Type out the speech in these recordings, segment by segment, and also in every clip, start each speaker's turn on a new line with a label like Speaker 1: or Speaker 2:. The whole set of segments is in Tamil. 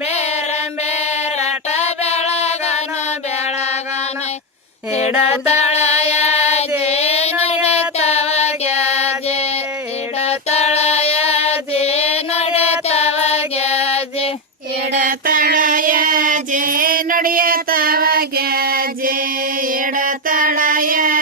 Speaker 1: மேர மேரட்ட பெழகனு பெழகனு இடத்தள தழைய
Speaker 2: ஜே நடிய தவ கே இட தழைய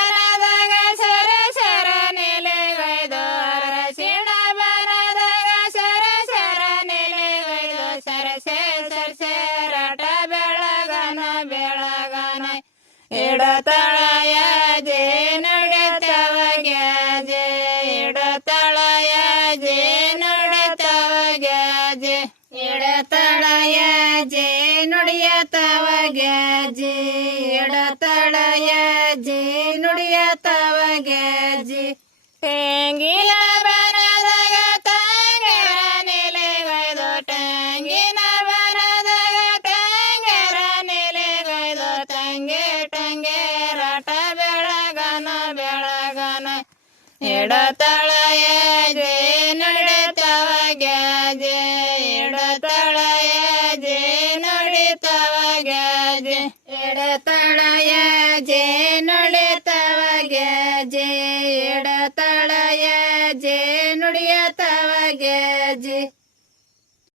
Speaker 1: சேரட்ட பேழகன பேழகன இடத்தளைய ஜே நுழைத்தவகே இடத்தளைய ஜே நுழைத்தவகே
Speaker 2: இடத்தளைய ஜே நுடைய தவகே இடத்தளைய ஜே நுடைய தவகே
Speaker 1: தேங்கில ಎಡತಳಯ ಜೇ ನಡೆತವ ಗ್ಯಾಜೆ ಎಡತಳಯ ಜೇ ನಡೆತವ ಗ್ಯಾಜೆ
Speaker 2: ಎಡತಳಯ ಜೇ ನಡೆತವ ಜೇ ನಡೆತವ ಗ್ಯಾಜೆ